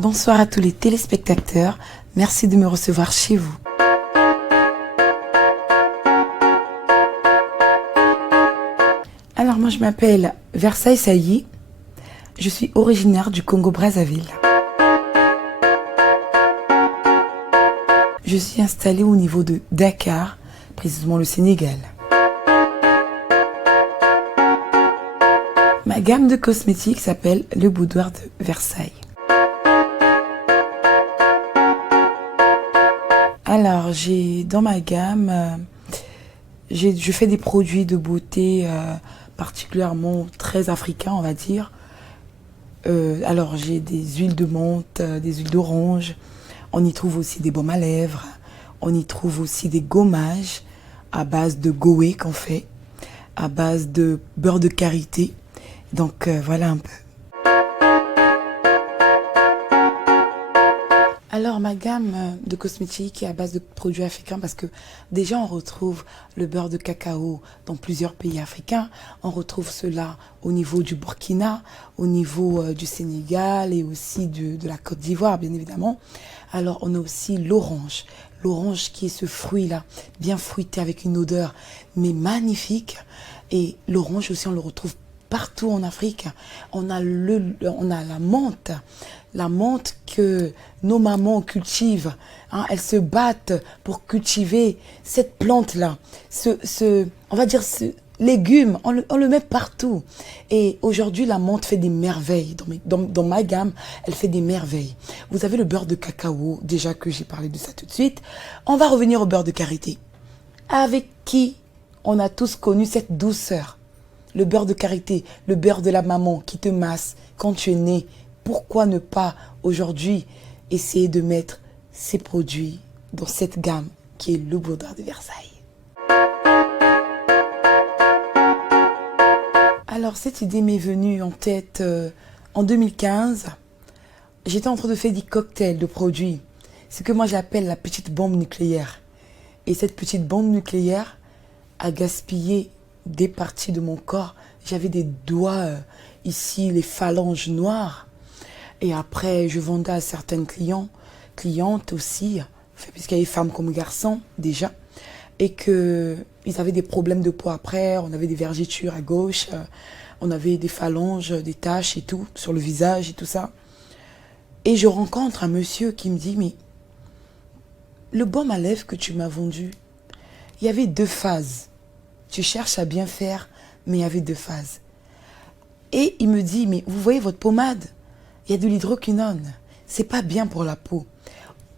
Bonsoir à tous les téléspectateurs, merci de me recevoir chez vous. Alors moi je m'appelle Versailles Sayi, je suis originaire du Congo-Brazzaville. Je suis installée au niveau de Dakar, précisément le Sénégal. Ma gamme de cosmétiques s'appelle le Boudoir de Versailles. Alors, dans ma gamme, je fais des produits de beauté particulièrement très africains, on va dire. Alors, j'ai des huiles de menthe, des huiles d'orange. On y trouve aussi des baumes à lèvres. On y trouve aussi des gommages à base de goé qu'on fait, à base de beurre de karité. Donc, voilà un peu. Alors, ma gamme de cosmétiques est à base de produits africains parce que déjà, on retrouve le beurre de cacao dans plusieurs pays africains. On retrouve cela au niveau du Burkina, au niveau du Sénégal et aussi de la Côte d'Ivoire, bien évidemment. Alors, on a aussi l'orange. L'orange qui est ce fruit-là, bien fruité avec une odeur, mais magnifique. Et l'orange aussi, on le retrouve partout en Afrique. On a la menthe que nos mamans cultivent. Hein, elles se battent pour cultiver cette plante-là. On va dire ce légume, on le met partout. Et aujourd'hui, la menthe fait des merveilles. Dans ma gamme, elle fait des merveilles. Vous avez le beurre de cacao, déjà que j'ai parlé de ça tout de suite. On va revenir au beurre de karité, avec qui on a tous connu cette douceur. Le beurre de karité, le beurre de la maman qui te masse quand tu es né. Pourquoi ne pas aujourd'hui essayer de mettre ces produits dans cette gamme qui est le Boudoir de Versailles? Alors cette idée m'est venue en tête en 2015. J'étais en train de faire des cocktails de produits. Ce que moi j'appelle la petite bombe nucléaire. Et cette petite bombe nucléaire a gaspillé des parties de mon corps. J'avais des doigts ici, les phalanges noires. Et après, je vendais à certaines clientes aussi, puisqu'il y a des femmes comme garçons déjà, et qu'ils avaient des problèmes de peau après, on avait des vergetures à gauche, on avait des phalanges, des taches et tout, sur le visage et tout ça. Et je rencontre un monsieur qui me dit, mais le baume à lèvres que tu m'as vendu, il y avait 2 phases. Tu cherches à bien faire, mais il y avait 2 phases. Et il me dit, mais vous voyez votre pommade, il y a de l'hydroquinone. C'est pas bien pour la peau.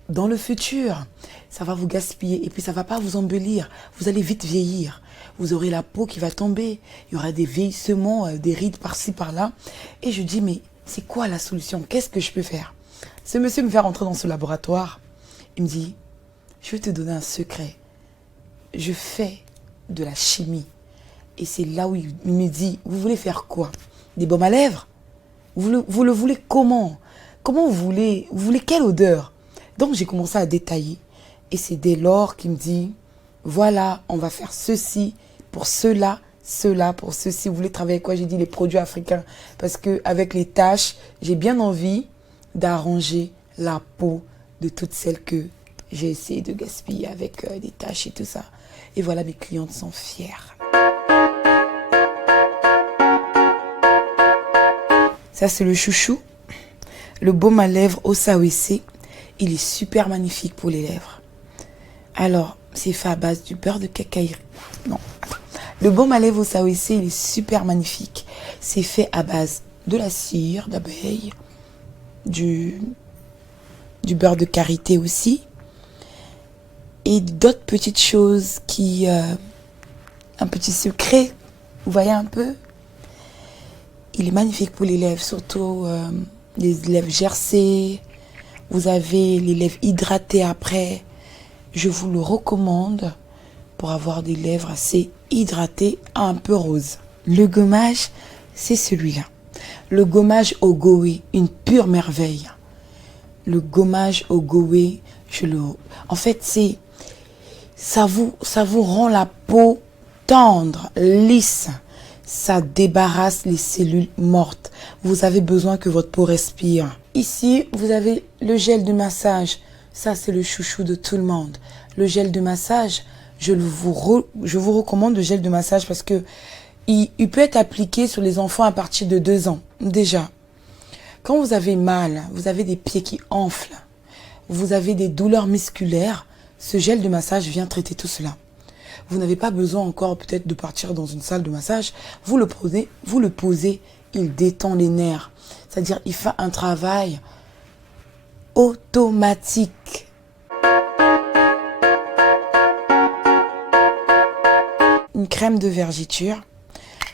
Dans le futur, ça va vous gaspiller et puis ça va pas vous embellir. Vous allez vite vieillir. Vous aurez la peau qui va tomber. Il y aura des vieillissements, des rides par-ci, par-là. Et je dis, mais c'est quoi la solution? Qu'est-ce que je peux faire? Ce monsieur me fait rentrer dans ce laboratoire. Il me dit, je vais te donner un secret. Je fais de la chimie. Et c'est là où il me dit, vous voulez faire quoi? Des baumes à lèvres? Vous le voulez comment? Comment vous voulez quelle odeur? Donc j'ai commencé à détailler. Et c'est dès lors qu'il me dit, voilà, on va faire ceci pour cela, cela pour ceci. Vous voulez travailler avec quoi? J'ai dit les produits africains. Parce qu'avec les taches, j'ai bien envie d'arranger la peau de toutes celles que j'ai essayé de gaspiller avec des taches et tout ça. Et voilà, mes clientes sont fières. Ça, c'est le chouchou. Le baume à lèvres Ossawese. Il est super magnifique pour les lèvres. Alors, c'est fait à base du beurre de cacaïri. Non. Le baume à lèvres Ossawese, il est super magnifique. C'est fait à base de la cire d'abeille, du beurre de karité aussi, et d'autres petites choses qui... un petit secret, vous voyez un peu? Il est magnifique pour les lèvres, surtout les lèvres gercées. Vous avez les lèvres hydratées après. Je vous le recommande pour avoir des lèvres assez hydratées, un peu roses. Le gommage, c'est celui-là. Le gommage au goé, une pure merveille. Le gommage au goé, en fait, ça vous rend la peau tendre, lisse. Ça débarrasse les cellules mortes. Vous avez besoin que votre peau respire. Ici, vous avez le gel de massage. Ça, c'est le chouchou de tout le monde. Le gel de massage, je vous recommande le gel de massage parce que il peut être appliqué sur les enfants à partir de 2 ans. Déjà, quand vous avez mal, vous avez des pieds qui enflent, vous avez des douleurs musculaires, ce gel de massage vient traiter tout cela. Vous n'avez pas besoin encore peut-être de partir dans une salle de massage. Vous le posez, il détend les nerfs. C'est-à-dire, il fait un travail automatique. Une crème de vergeture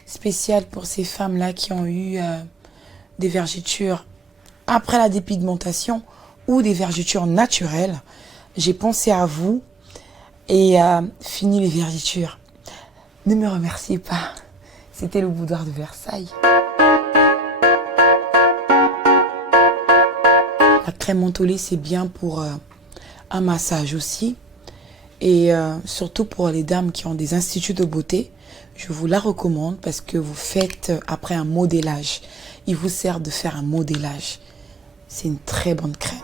spéciale pour ces femmes-là qui ont eu des vergetures après la dépigmentation ou des vergetures naturelles. J'ai pensé à vous et fini les vergetures. Ne me remerciez pas. C'était le boudoir de Versailles. La crème mentholée, c'est bien pour un massage aussi. Et surtout pour les dames qui ont des instituts de beauté, je vous la recommande parce que vous faites après un modélage. Il vous sert de faire un modélage. C'est une très bonne crème.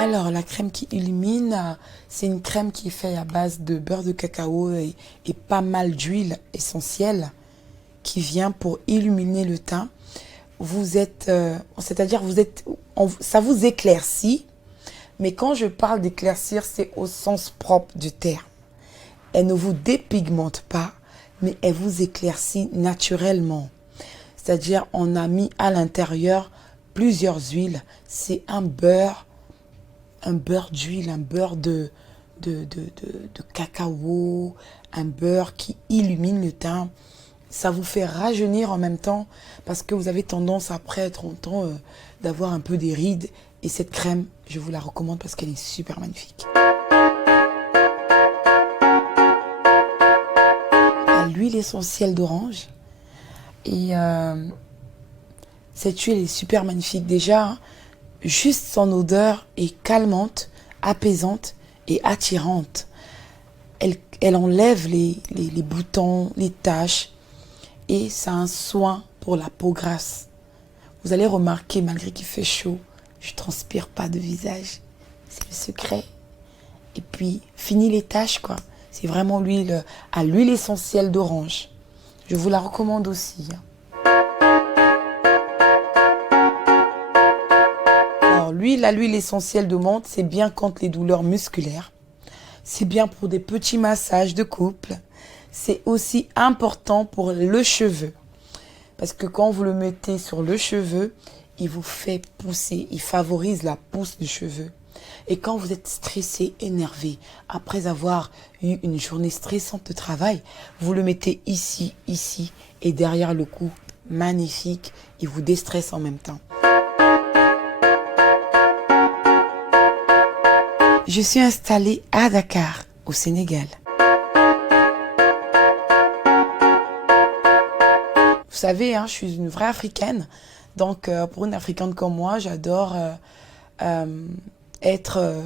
Alors, la crème qui illumine, c'est une crème qui est faite à base de beurre de cacao et pas mal d'huile essentielle qui vient pour illuminer le teint. Vous êtes, c'est-à-dire ça vous éclaircit, mais quand je parle d'éclaircir, c'est au sens propre du terme. Elle ne vous dépigmente pas, mais elle vous éclaircit naturellement. C'est-à-dire, on a mis à l'intérieur plusieurs huiles. C'est un beurre d'huile, un beurre de cacao, un beurre qui illumine le teint. Ça vous fait rajeunir en même temps parce que vous avez tendance après 30 ans d'avoir un peu des rides. Et cette crème, je vous la recommande parce qu'elle est super magnifique. À l'huile essentielle d'orange. Et cette huile est super magnifique. Déjà, juste son odeur est calmante, apaisante et attirante. Elle enlève les boutons, les taches. Et ça a un soin pour la peau grasse. Vous allez remarquer, malgré qu'il fait chaud, je ne transpire pas de visage. C'est le secret. Et puis, fini les taches, quoi. C'est vraiment l'huile à l'huile essentielle d'orange. Je vous la recommande aussi. Alors, l'huile essentielle de menthe, c'est bien contre les douleurs musculaires. C'est bien pour des petits massages de couple. C'est aussi important pour le cheveu. Parce que quand vous le mettez sur le cheveu, il vous fait pousser. Il favorise la pousse du cheveu. Et quand vous êtes stressé, énervé, après avoir eu une journée stressante de travail, vous le mettez ici, ici et derrière le cou. Magnifique. Il vous déstresse en même temps. Je suis installée à Dakar, au Sénégal. Vous savez, je suis une vraie africaine. Donc, pour une africaine comme moi, j'adore être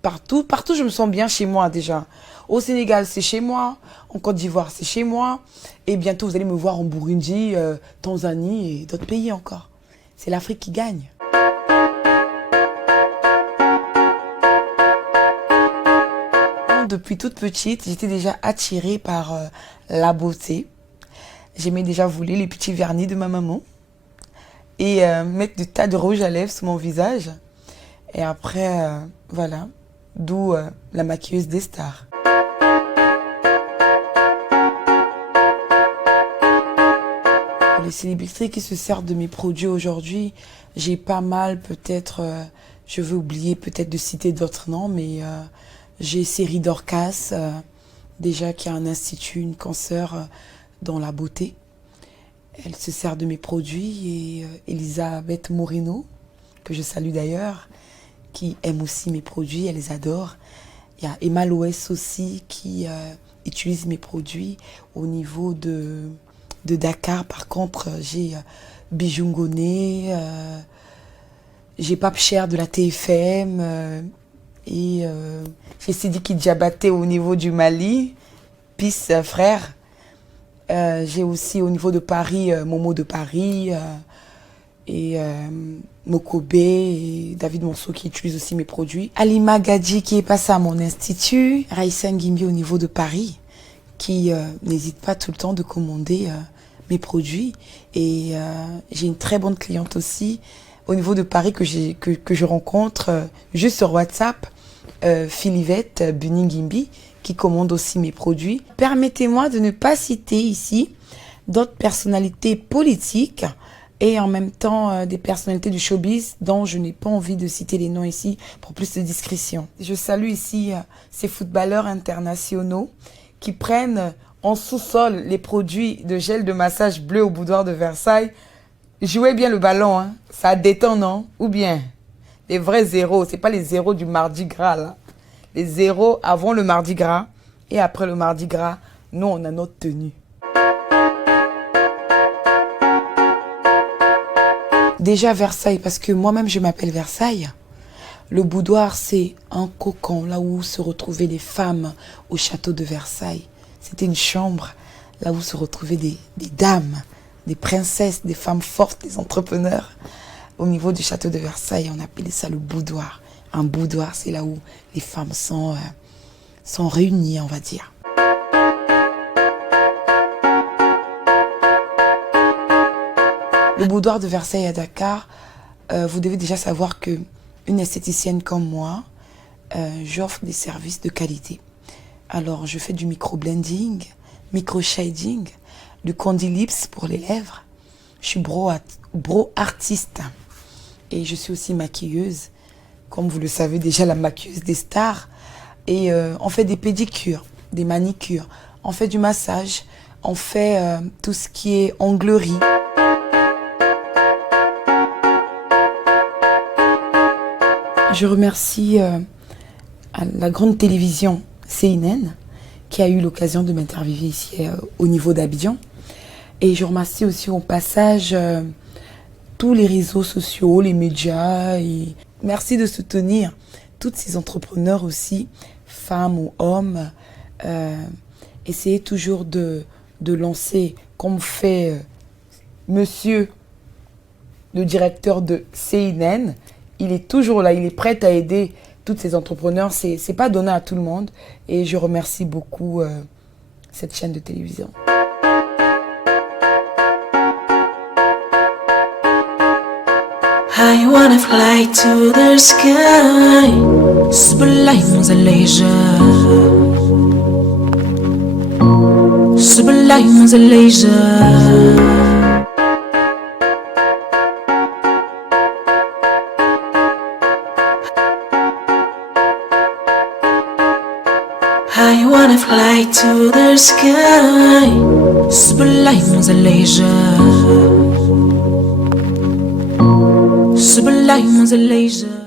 partout. Partout, je me sens bien chez moi déjà. Au Sénégal, c'est chez moi. En Côte d'Ivoire, c'est chez moi. Et bientôt, vous allez me voir en Burundi, Tanzanie et d'autres pays encore. C'est l'Afrique qui gagne. Depuis toute petite, j'étais déjà attirée par la beauté. J'aimais déjà voler les petits vernis de ma maman et mettre des tas de rouge à lèvres sur mon visage. Et après, voilà, d'où la maquilleuse des stars. Pour les célébrités qui se servent de mes produits aujourd'hui, j'ai pas mal peut-être, je vais oublier peut-être de citer d'autres noms, mais j'ai Série Dorcas, déjà qui a un institut, une cancer dans la beauté. Elle se sert de mes produits et Elisabeth Moreno, que je salue d'ailleurs, qui aime aussi mes produits, elle les adore. Il y a Emma Loès aussi qui utilise mes produits au niveau de Dakar. Par contre, j'ai Bijou Ngoné, j'ai Pape Cher de la TFM, Et j'ai Sidiki Diabaté au niveau du Mali, Peace frère. J'ai aussi au niveau de Paris, Momo de Paris, et Mokobe et David Monceau qui utilisent aussi mes produits. Alima Gadji qui est passée à mon institut. Raïssa Ngimbi au niveau de Paris qui n'hésite pas tout le temps de commander mes produits. Et j'ai une très bonne cliente aussi au niveau de Paris que je rencontre juste sur WhatsApp, Philivette Buningimbi, qui commande aussi mes produits. Permettez-moi de ne pas citer ici d'autres personnalités politiques et en même temps des personnalités du showbiz dont je n'ai pas envie de citer les noms ici pour plus de discrétion. Je salue ici ces footballeurs internationaux qui prennent en sous-sol les produits de gel de massage bleu au boudoir de Versailles. Jouez bien le ballon, hein. Ça détend, non? Ou bien les vrais zéros, c'est pas les zéros du Mardi Gras là. Les zéros avant le Mardi Gras et après le Mardi Gras, nous on a notre tenue. Déjà Versailles, parce que moi-même je m'appelle Versailles. Le boudoir c'est un cocon là où se retrouvaient les femmes au château de Versailles. C'était une chambre là où se retrouvaient des dames, des princesses, des femmes fortes, des entrepreneurs. Au niveau du château de Versailles, on appelait ça le boudoir. Un boudoir, c'est là où les femmes sont réunies, on va dire. Le boudoir de Versailles à Dakar, vous devez déjà savoir qu'une esthéticienne comme moi, j'offre des services de qualité. Alors, je fais du micro-blending, micro-shading, du Condi Lips pour les lèvres. Je suis bro artiste et je suis aussi maquilleuse. Comme vous le savez déjà, la maquilleuse des stars. Et on fait des pédicures, des manicures, on fait du massage, on fait tout ce qui est onglerie. Je remercie à la grande télévision CNN qui a eu l'occasion de m'interviewer ici au niveau d'Abidjan. Et je remercie aussi au passage tous les réseaux sociaux, les médias. Et merci de soutenir toutes ces entrepreneurs aussi, femmes ou hommes. Essayez toujours de lancer, comme fait monsieur le directeur de CNN. Il est toujours là, il est prêt à aider tous ces entrepreneurs. C'est pas donné à tout le monde. Et je remercie beaucoup cette chaîne de télévision. I wanna fly to the sky, sublime as a laser, sublime as a laser. I wanna fly to the sky, sublime as a laser, sublime as a laser.